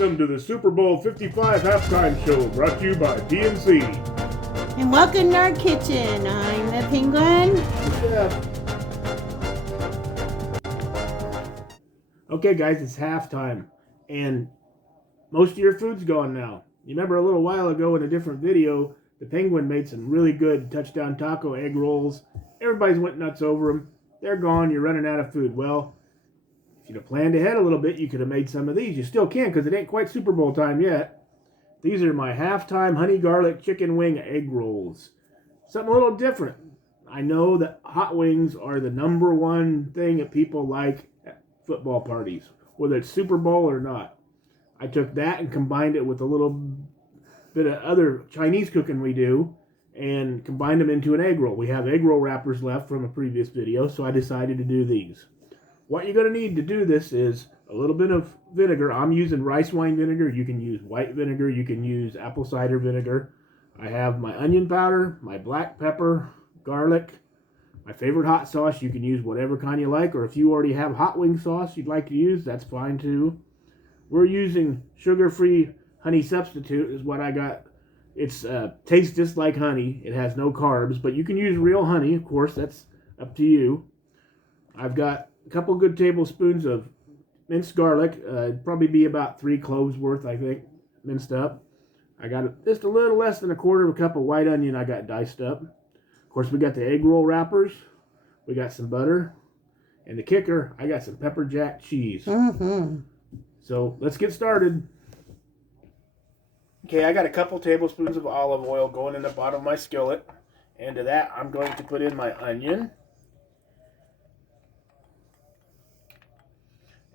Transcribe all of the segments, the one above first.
welcome to the Super Bowl 55 halftime show brought to you by PNC. And welcome to our kitchen. I'm the penguin. Yeah. Okay guys, it's halftime and most of your food's gone now. You remember a little while ago in a different video, the penguin made some really good touchdown taco egg rolls. Everybody's went nuts over them. They're gone, you're running out of food. Well, if you'd have planned ahead a little bit, you could have made some of these. You still can because it ain't quite Super Bowl time yet. These are my halftime honey garlic chicken wing egg rolls. Something a little different. I know that hot wings are the #1 thing that people like at football parties, whether it's Super Bowl or not. I took that and combined it with a little bit of other Chinese cooking we do and combined them into an egg roll. We have egg roll wrappers left from a previous video, so I decided to do these. What you're going to need to do this is a little bit of vinegar. I'm using rice wine vinegar. You can use white vinegar. You can use apple cider vinegar. I have my onion powder, my black pepper, garlic, my favorite hot sauce. You can use whatever kind you like, or if you already have hot wing sauce you'd like to use, that's fine too. We're using sugar-free honey substitute is what I got. It's tastes just like honey. It has no carbs, but you can use real honey, of course. That's up to you. I've got a couple good tablespoons of minced garlic. It'd probably be about 3 cloves worth, I think, minced up. I got just a little less than a quarter of a cup of white onion I got diced up. Of course, we got the egg roll wrappers. We got some butter. And the kicker, I got some Pepperjack cheese. So let's get started. Okay, I got a couple tablespoons of olive oil going in the bottom of my skillet. And to that, I'm going to put in my onion.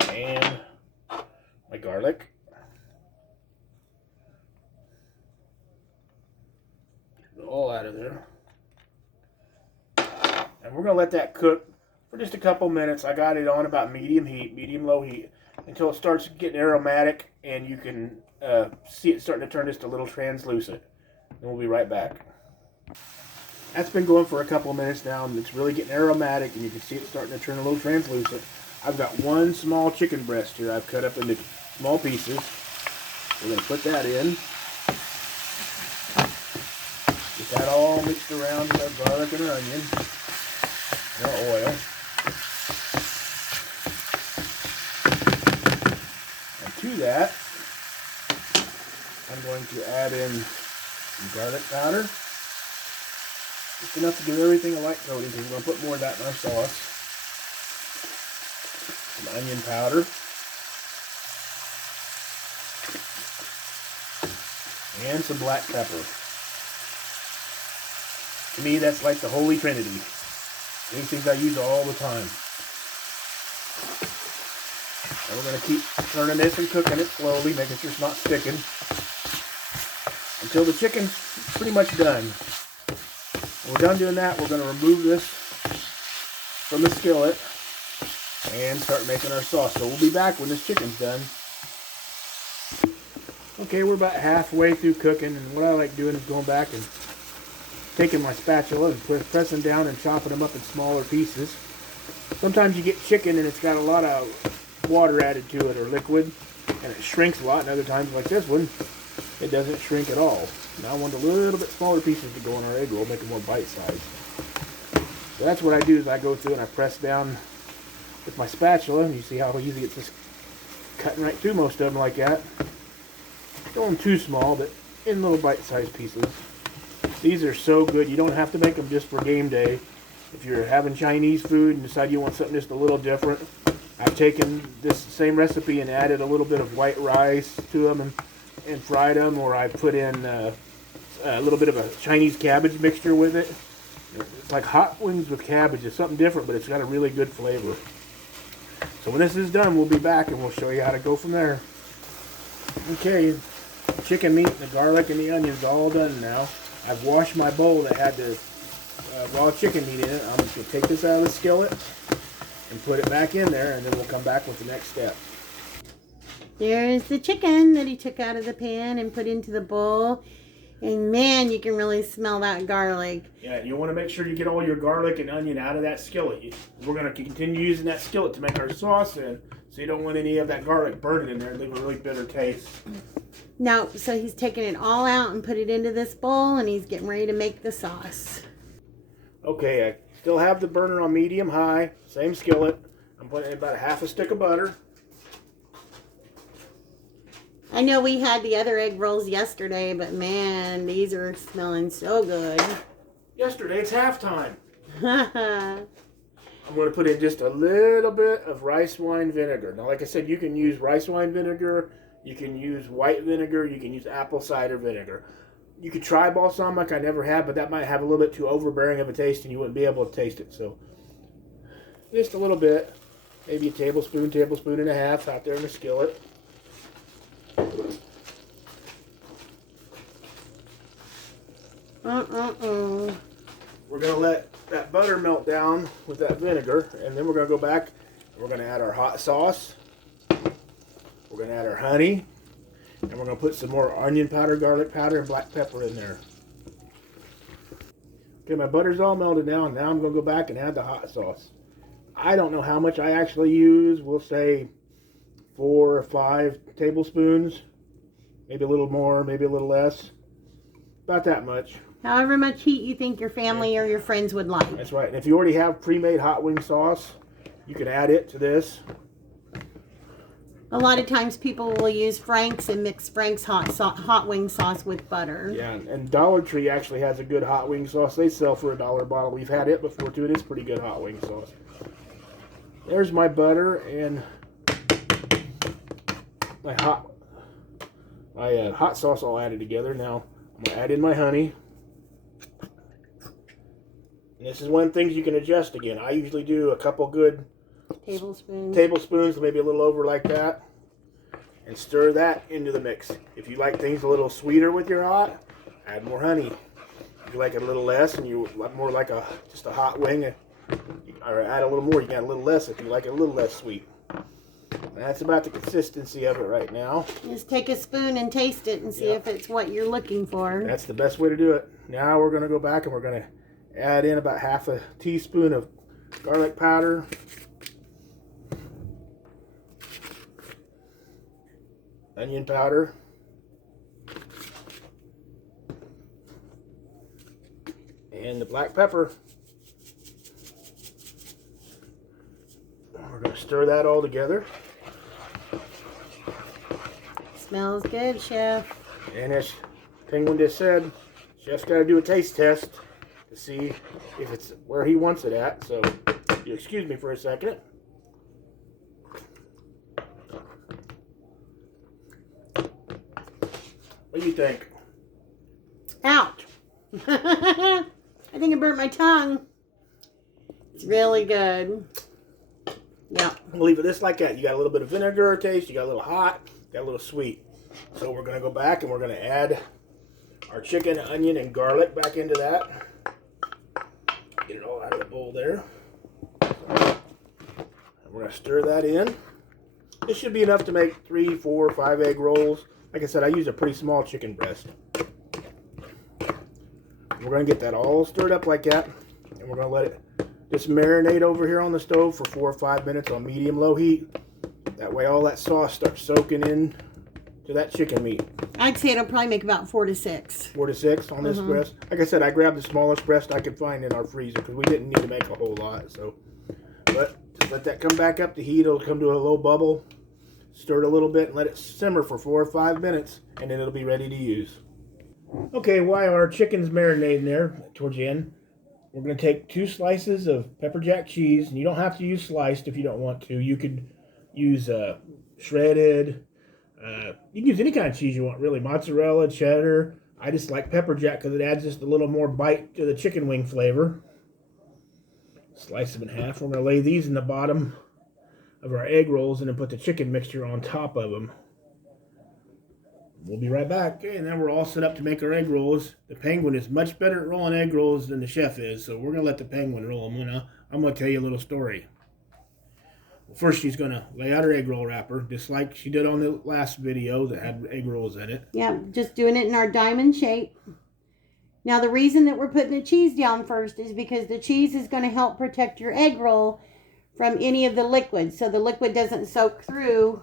And my garlic. Get it all out of there. And we're going to let that cook for just a couple minutes. I got it on about medium heat, medium-low heat, until it starts getting aromatic and you can see it starting to turn just a little translucent. And we'll be right back. That's been going for a couple of minutes now, and it's really getting aromatic, and you can see it starting to turn a little translucent. I've got one small chicken breast here I've cut up into small pieces. We're going to put that in. Get that all mixed around with our garlic and our onion and our oil. And to that, I'm going to add in some garlic powder. Just enough to give everything a light coating, because we're going to put more of that in our sauce. Some onion powder. And some black pepper. To me, that's like the Holy Trinity. These things I use all the time. And we're going to keep turning this and cooking it slowly, making sure it's not sticking, until the chicken's pretty much done. When we're done doing that, we're going to remove this from the skillet and start making our sauce. So we'll be back when this chicken's done. Okay, we're about halfway through cooking, and what I like doing is going back and taking my spatula and pressing down and chopping them up in smaller pieces. Sometimes you get chicken and it's got a lot of water added to it or liquid, and it shrinks a lot, and other times like this one, it doesn't shrink at all. Now I want a little bit smaller pieces to go in our egg roll, make it more bite-sized. So that's what I do, is I go through and I press down with my spatula, and you see how easy it's just cutting right through most of them like that. Don't too small, but in little bite-sized pieces. These are so good. You don't have to make them just for game day. If you're having Chinese food and decide you want something just a little different, I've taken this same recipe and added a little bit of white rice to them and fried them, or I put in a little bit of a Chinese cabbage mixture with it. It's like hot wings with cabbage. It's something different, but it's got a really good flavor. So when this is done, we'll be back and we'll show you how to go from there. Okay, the chicken meat, the garlic, and the onions all done now. I've washed my bowl that had the raw chicken meat in it. I'm going to take this out of the skillet and put it back in there, and then we'll come back with the next step. There's the chicken that he took out of the pan and put into the bowl. And man, you can really smell that garlic. Yeah, you want to make sure you get all your garlic and onion out of that skillet. We're going to continue using that skillet to make our sauce in, so you don't want any of that garlic burning in there and leave a really bitter taste. Now, so he's taking it all out and put it into this bowl, and he's getting ready to make the sauce. Okay, I still have the burner on medium high, same skillet. I'm putting in about a half a stick of butter. I know we had the other egg rolls yesterday, but man, these are smelling so good. Yesterday, it's halftime. I'm going to put in just a little bit of rice wine vinegar. Now, like I said, you can use rice wine vinegar, you can use white vinegar, you can use apple cider vinegar. You could try balsamic, I never have, but that might have a little bit too overbearing of a taste and you wouldn't be able to taste it. So, just a little bit, maybe a tablespoon, tablespoon and a half out there in the skillet. We're going to let that butter melt down with that vinegar, and then we're going to go back and we're going to add our hot sauce. We're going to add our honey, and we're going to put some more onion powder, garlic powder, and black pepper in there. Okay, my butter's all melted now, and now I'm going to go back and add the hot sauce. I don't know how much I actually use. We'll say 4 or 5 tablespoons, maybe a little more, maybe a little less, about that much. However much heat you think your family or your friends would like. That's right. And if you already have pre-made hot wing sauce, you can add it to this. A lot of times people will use Frank's and mix Frank's hot wing sauce with butter. Yeah, and Dollar Tree actually has a good hot wing sauce. They sell for $1 a bottle. We've had it before too. It is pretty good hot wing sauce. There's my butter and my hot sauce all added together. Now I'm gonna add in my honey. And this is one of the things you can adjust again. I usually do a couple good tablespoons, maybe a little over like that, and stir that into the mix. If you like things a little sweeter with your hot, add more honey. If you like it a little less and you like more like just a hot wing, or add a little more, you can add a little less if you like it a little less sweet. And that's about the consistency of it right now. Just take a spoon and taste it and see if it's what you're looking for. That's the best way to do it. Now we're going to go back and we're going to add in about half a teaspoon of garlic powder. Onion powder. And the black pepper. We're going to stir that all together. Smells good, Chef. And as Penguin just said, Chef's got to do a taste test to see if it's where he wants it at. So, you excuse me for a second. What do you think? Ouch. I think it burnt my tongue. It's really good. Yeah. I'm gonna leave it just like that. You got a little bit of vinegar taste, you got a little hot, got a little sweet. So we're gonna go back and we're gonna add our chicken, onion, and garlic back into that. Get it all out of the bowl there. And we're gonna stir that in. This should be enough to make 3, 4, 5 egg rolls. Like I said, I use a pretty small chicken breast. We're gonna get that all stirred up like that, and we're gonna let it just marinate over here on the stove for 4 or 5 minutes on medium-low heat. That way all that sauce starts soaking in to that chicken meat. I'd say it'll probably make about 4 to 6. 4 to 6 on this breast. Like I said, I grabbed the smallest breast I could find in our freezer because we didn't need to make a whole lot. So, but just let that come back up to heat. It'll come to a low bubble. Stir it a little bit and let it simmer for 4 or 5 minutes, and then it'll be ready to use. Okay, while our chicken's marinating there towards the end, we're going to take 2 slices of Pepperjack cheese, and you don't have to use sliced if you don't want to. You could use shredded. You can use any kind of cheese you want, really. Mozzarella, cheddar. I just like Pepperjack because it adds just a little more bite to the chicken wing flavor. Slice them in half. We're going to lay these in the bottom of our egg rolls and then put the chicken mixture on top of them. We'll be right back. Okay, and then we're all set up to make our egg rolls. The Penguin is much better at rolling egg rolls than the Chef is, so we're going to let the Penguin roll them. I'm going to tell you a little story. First, she's going to lay out her egg roll wrapper, just like she did on the last video that had egg rolls in it. Yeah, just doing it in our diamond shape. Now, the reason that we're putting the cheese down first is because the cheese is going to help protect your egg roll from any of the liquid, so the liquid doesn't soak through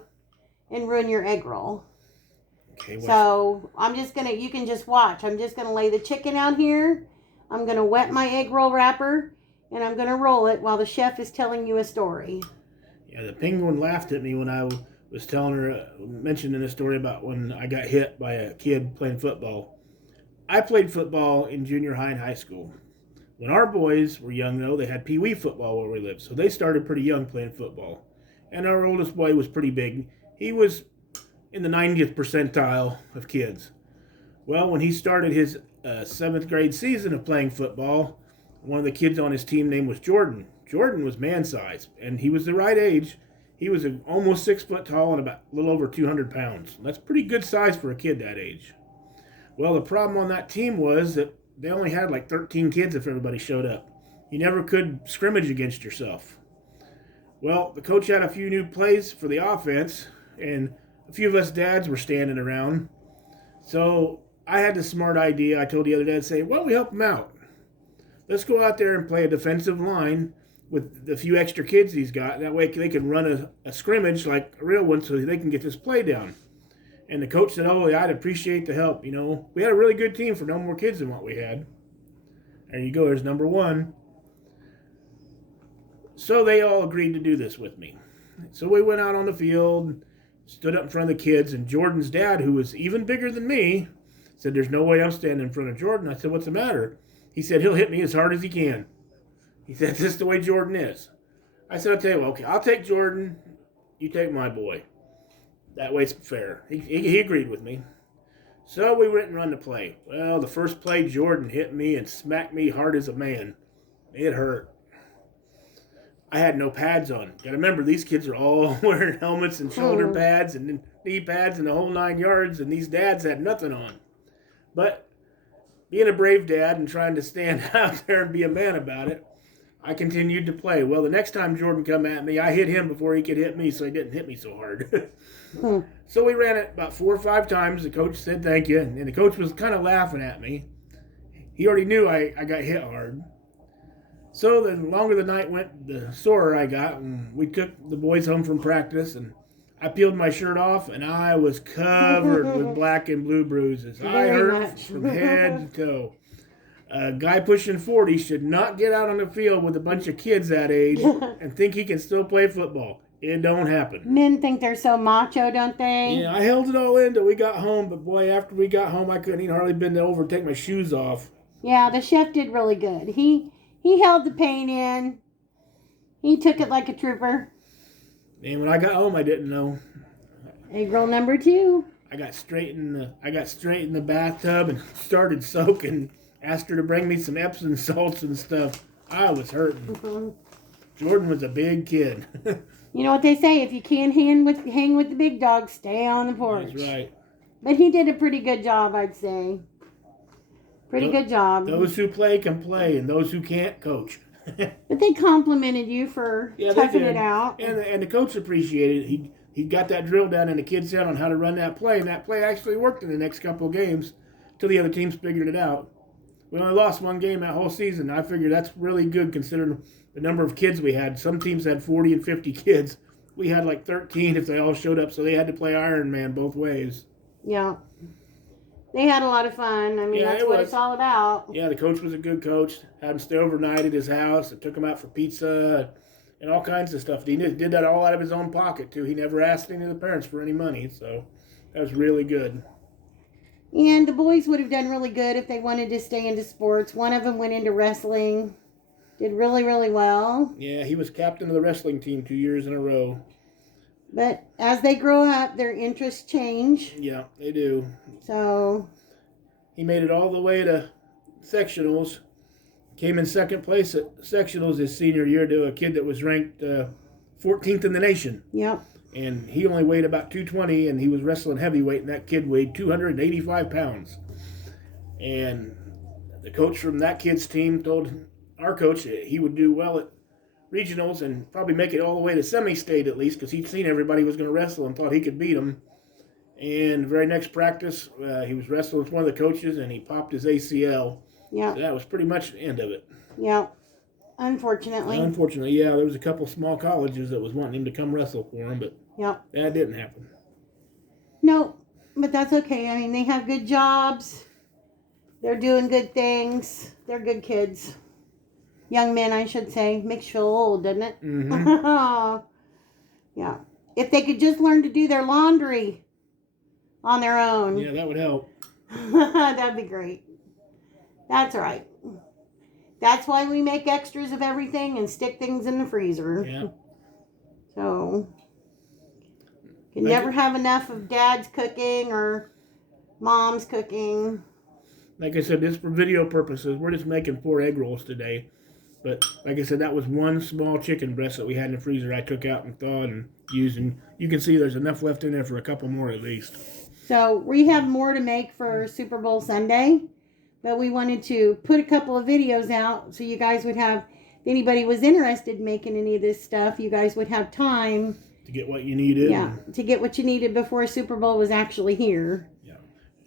and ruin your egg roll. Okay. So I'm just going to, you can just watch. I'm just going to lay the chicken out here. I'm going to wet my egg roll wrapper, and I'm going to roll it while the chef is telling you a story. Yeah, the penguin laughed at me when I was telling her, mentioning a story about when I got hit by a kid playing football. I played football in junior high and high school. When our boys were young, though, they had pee-wee football where we lived, so they started pretty young playing football. And our oldest boy was pretty big. He was in the 90th percentile of kids. Well, when he started his 7th grade season of playing football, one of the kids on his team name was Jordan. Jordan was man-sized, and he was the right age. He was almost 6 foot tall and about a little over 200 pounds. That's pretty good size for a kid that age. Well, the problem on that team was that they only had like 13 kids if everybody showed up. You never could scrimmage against yourself. Well, the coach had a few new plays for the offense, and a few of us dads were standing around. So I had the smart idea. I told the other dad, why don't we help him out? Let's go out there and play a defensive line with the few extra kids he's got. That way they can run a scrimmage like a real one so they can get this play down. And the coach said, oh, yeah, I'd appreciate the help. You know, we had a really good team for no more kids than what we had. There you go. There's number one. So they all agreed to do this with me. So we went out on the field, stood up in front of the kids, and Jordan's dad, who was even bigger than me, said, there's no way I'm standing in front of Jordan. I said, what's the matter? He said, he'll hit me as hard as he can. He said, this is the way Jordan is. I said, I'll tell you what, okay, I'll take Jordan. You take my boy. That way it's fair. He agreed with me. So we went and run the play. Well, the first play, Jordan hit me and smacked me hard as a man. It hurt. I had no pads on. Got to remember, these kids are all wearing helmets and shoulder pads and knee pads and the whole 9 yards, and these dads had nothing on. But being a brave dad and trying to stand out there and be a man about it, I continued to play. Well, the next time Jordan come at me, I hit him before he could hit me, so he didn't hit me so hard. So we ran it about 4 or 5 times. The coach said thank you, and the coach was kind of laughing at me. He already knew I got hit hard. So the longer the night went, the sorer I got, and we took the boys home from practice, and I peeled my shirt off, and I was covered with black and blue bruises. I hurt from head to toe. A guy pushing 40 should not get out on the field with a bunch of kids that age and think he can still play football. It don't happen. Men think they're so macho, don't they? Yeah, I held it all in till we got home, but boy, after we got home, I couldn't even hardly bend over and take my shoes off. Yeah, the chef did really good. He held the pain in. He took it like a trooper. And when I got home, I didn't know. Egg roll number 2. I got straight in the bathtub and started soaking. Asked her to bring me some Epsom salts and stuff. I was hurting. Jordan was a big kid. You know what they say, if you can't hang with the big dogs, stay on the porch. That's right. But he did a pretty good job, I'd say. Pretty good job. Those who play can play, and those who can't, coach. But they complimented you for toughing it out. And the coach appreciated it. He got that drill down in the kid's head on how to run that play, and that play actually worked in the next couple of games until the other teams figured it out. We only lost 1 game that whole season. I figure that's really good considering the number of kids we had. Some teams had 40 and 50 kids. We had like 13 if they all showed up, so they had to play Iron Man both ways. Yeah. They had a lot of fun. I mean, that's what it's all about. Yeah, the coach was a good coach. Had him stay overnight at his house. And took him out for pizza and all kinds of stuff. He did that all out of his own pocket, too. He never asked any of the parents for any money, so that was really good. And the boys would have done really good if they wanted to stay into sports. One of them went into wrestling. Did really, really well. Yeah, he was captain of the wrestling team 2 years in a row. But as they grow up, their interests change. Yeah, they do. So he made it all the way to sectionals. Came in second place at sectionals his senior year to a kid that was ranked 14th in the nation. Yep. And he only weighed about 220, and he was wrestling heavyweight, and that kid weighed 285 pounds. And the coach from that kid's team told our coach that he would do well at regionals and probably make it all the way to semi-state at least, because he'd seen everybody was going to wrestle and thought he could beat them. And the very next practice, he was wrestling with one of the coaches, and he popped his ACL. Yeah. So that was pretty much the end of it. Yeah. Unfortunately. Yeah, there was a couple small colleges that was wanting him to come wrestle for him, but that didn't happen. No, but that's okay. I mean, they have good jobs. They're doing good things. They're good kids. Young men, I should say. Makes you feel old, doesn't it? Mm-hmm. Yeah. If they could just learn to do their laundry on their own. Yeah, that would help. That'd be great. That's right. That's why we make extras of everything and stick things in the freezer. Yeah. So, you can never have enough of Dad's cooking or Mom's cooking. Like I said, this for video purposes. We're just making 4 egg rolls today. But like I said, that was one small chicken breast that we had in the freezer I took out and thawed and used. And you can see there's enough left in there for a couple more at least. So we have more to make for Super Bowl Sunday. But we wanted to put a couple of videos out so you guys would have, if anybody was interested in making any of this stuff, you guys would have time. To get what you needed. Yeah, to get what you needed before Super Bowl was actually here. Yeah.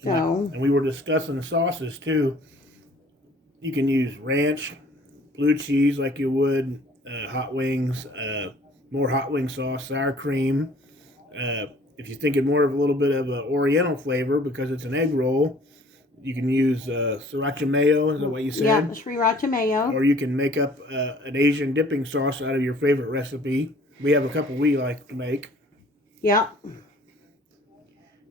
So. And we were discussing the sauces too. You can use ranch, blue cheese like you would, hot wings, more hot wing sauce, sour cream. If you're thinking more of a little bit of an oriental flavor because it's an egg roll, you can use sriracha mayo, is that what you said? Yeah, sriracha mayo. Or you can make up an Asian dipping sauce out of your favorite recipe. We have a couple we like to make. Yeah.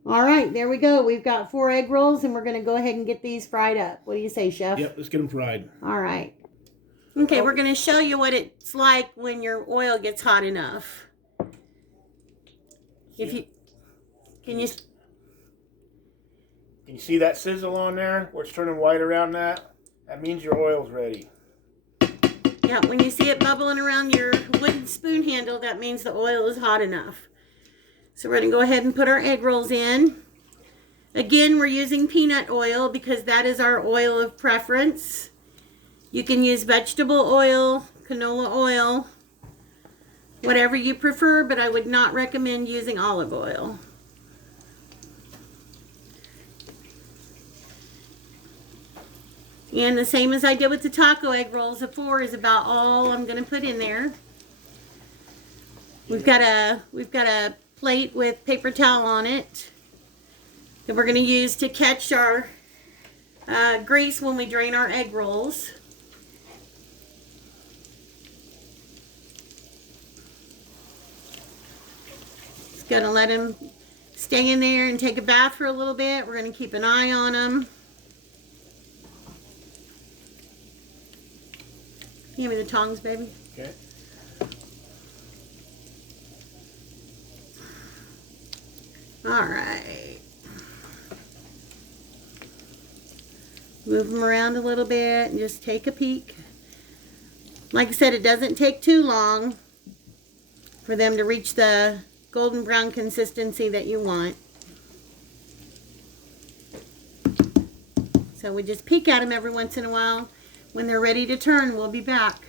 All right, there we go. We've got 4 egg rolls, and we're going to go ahead and get these fried up. What do you say, Chef? Yep, let's get them fried. All right. Okay, we're going to show you what it's like when your oil gets hot enough. If you can you see that sizzle on there where it's turning white around that? That means your oil's ready. Yeah, when you see it bubbling around your wooden spoon handle, that means the oil is hot enough. So we're going to go ahead and put our egg rolls in. Again, we're using peanut oil because that is our oil of preference. You can use vegetable oil, canola oil, whatever you prefer, but I would not recommend using olive oil. And the same as I did with the taco egg rolls, a 4 is about all I'm going to put in there. We've got a plate with paper towel on it that we're going to use to catch our grease when we drain our egg rolls. Just going to let them stay in there and take a bath for a little bit. We're going to keep an eye on them. Give me the tongs, baby. Okay. All right. Move them around a little bit and just take a peek. Like I said, it doesn't take too long for them to reach the golden brown consistency that you want. So we just peek at them every once in a while. When they're ready to turn, we'll be back.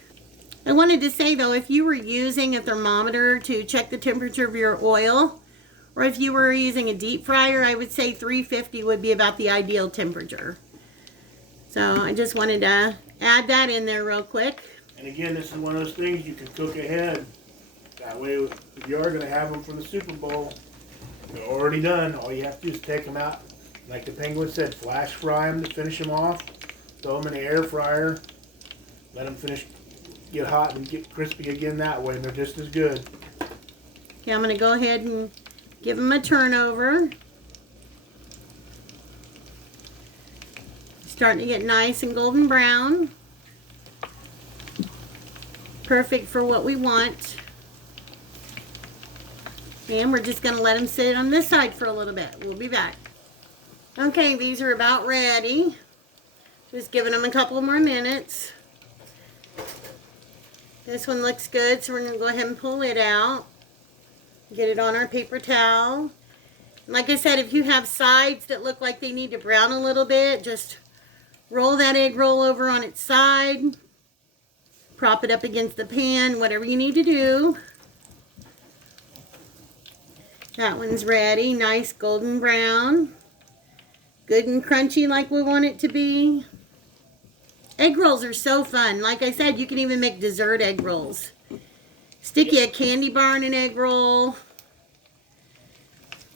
I wanted to say though, if you were using a thermometer to check the temperature of your oil, or if you were using a deep fryer, I would say 350 would be about the ideal temperature. So I just wanted to add that in there real quick. And again, this is one of those things you can cook ahead. That way, if you are going to have them for the Super Bowl, they're already done. All you have to do is take them out. Like the Penguin said, flash fry them to finish them off. Throw them in the air fryer. Let them get hot and get crispy again that way, and they're just as good. Okay, I'm going to go ahead and give them a turnover. Starting to get nice and golden brown. Perfect for what we want. And we're just going to let them sit on this side for a little bit. We'll be back. Okay, these are about ready. Just giving them a couple more minutes. This one looks good, so we're going to go ahead and pull it out. Get it on our paper towel. Like I said, if you have sides that look like they need to brown a little bit, just roll that egg roll over on its side. Prop it up against the pan, whatever you need to do. That one's ready. Nice golden brown. Good and crunchy like we want it to be. Egg rolls are so fun. Like I said, you can even make dessert egg rolls. Stick you a candy bar in an egg roll.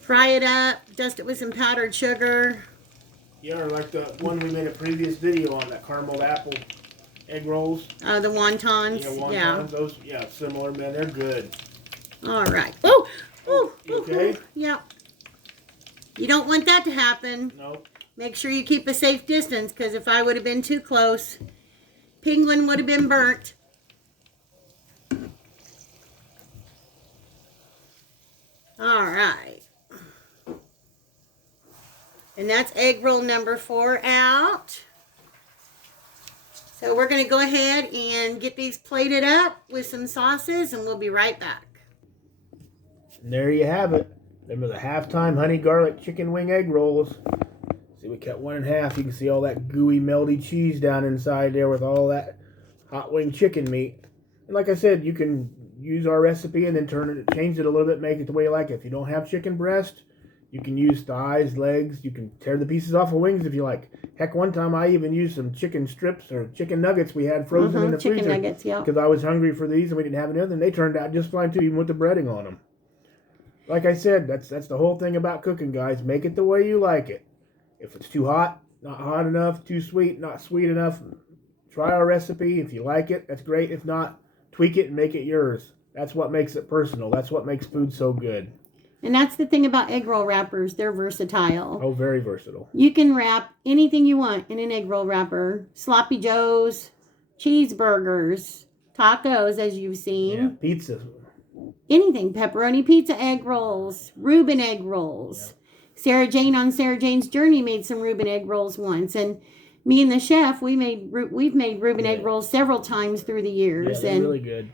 Fry it up. Dust it with some powdered sugar. Yeah, or like the one we made a previous video on, that caramel apple egg rolls. The wontons. Yeah, wontons. Yeah. Those, yeah, similar, man. They're good. All right. Oh, oh, You okay? Yeah. You don't want that to happen. No. Make sure you keep a safe distance, because if I would have been too close, penguin would have been burnt. All right. And that's egg roll number 4 out. So we're going to go ahead and get these plated up with some sauces, and we'll be right back. And there you have it. Them are the halftime honey garlic chicken wing egg rolls. See, we cut one in half. You can see all that gooey, melty cheese down inside there with all that hot wing chicken meat. And like I said, you can use our recipe and then change it a little bit, make it the way you like it. If you don't have chicken breast, you can use thighs, legs. You can tear the pieces off of wings if you like. Heck, one time I even used some chicken strips or chicken nuggets we had frozen in the freezer. Chicken nuggets, yeah. Because I was hungry for these and we didn't have any other, and they turned out just fine too, even with the breading on them. Like I said, that's the whole thing about cooking, guys. Make it the way you like it. If it's too hot, not hot enough, too sweet, not sweet enough, try our recipe. If you like it, that's great. If not, tweak it and make it yours. That's what makes it personal. That's what makes food so good. And that's the thing about egg roll wrappers. They're versatile. Oh, very versatile. You can wrap anything you want in an egg roll wrapper. Sloppy Joes, cheeseburgers, tacos, as you've seen. Yeah, pizza. Anything. Pepperoni pizza egg rolls, Reuben egg rolls. Yeah. Sarah Jane on Sarah Jane's Journey made some Reuben egg rolls once. And me and the chef, we've made Reuben egg rolls several times through the years. Yeah, they're and, really good.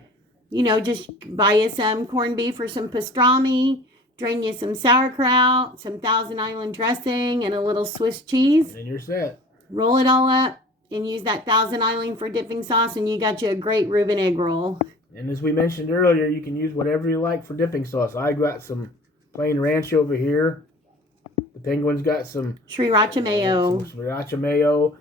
You know, just buy you some corned beef or some pastrami. Drain you some sauerkraut, some Thousand Island dressing, and a little Swiss cheese. And you're set. Roll it all up and use that Thousand Island for dipping sauce, and you got you a great Reuben egg roll. And as we mentioned earlier, you can use whatever you like for dipping sauce. I got some plain ranch over here. The penguin's got some sriracha mayo. Some sriracha mayo.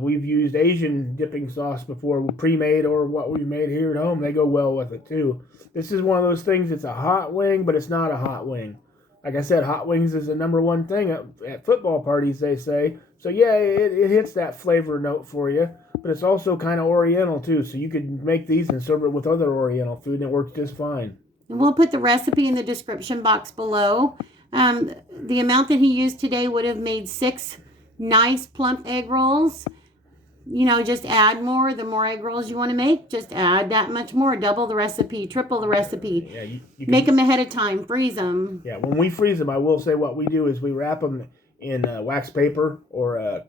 We've used Asian dipping sauce before, pre-made or what we've made here at home. They go well with it too. This is one of those things, it's a hot wing, but it's not a hot wing. Like I said, hot wings is the #1 thing at football parties, they say. So yeah, it hits that flavor note for you, but it's also kind of oriental too. So you could make these and serve it with other oriental food, and it works just fine. And we'll put the recipe in the description box below. The amount that he used today would have made 6 nice plump egg rolls. You know, just add more. The more egg rolls you want to make, just add that much more. Double the recipe, triple the recipe. Yeah, you can make them ahead of time. Freeze them. Yeah, when we freeze them, I will say what we do is we wrap them in wax paper or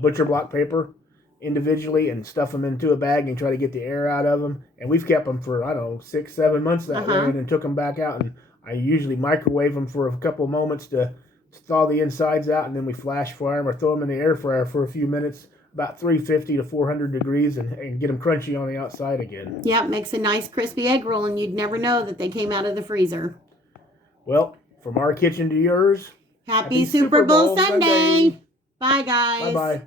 butcher block paper individually and stuff them into a bag and try to get the air out of them. And we've kept them for, I don't know, 6-7 months that way, and then took them back out. And I usually microwave them for a couple moments to thaw the insides out, and then we flash fry them or throw them in the air fryer for a few minutes, about 350 to 400 degrees, and get them crunchy on the outside again. Yeah, it makes a nice crispy egg roll, and you'd never know that they came out of the freezer. Well, from our kitchen to yours, Happy Super Bowl Sunday. Bye, guys. Bye-bye.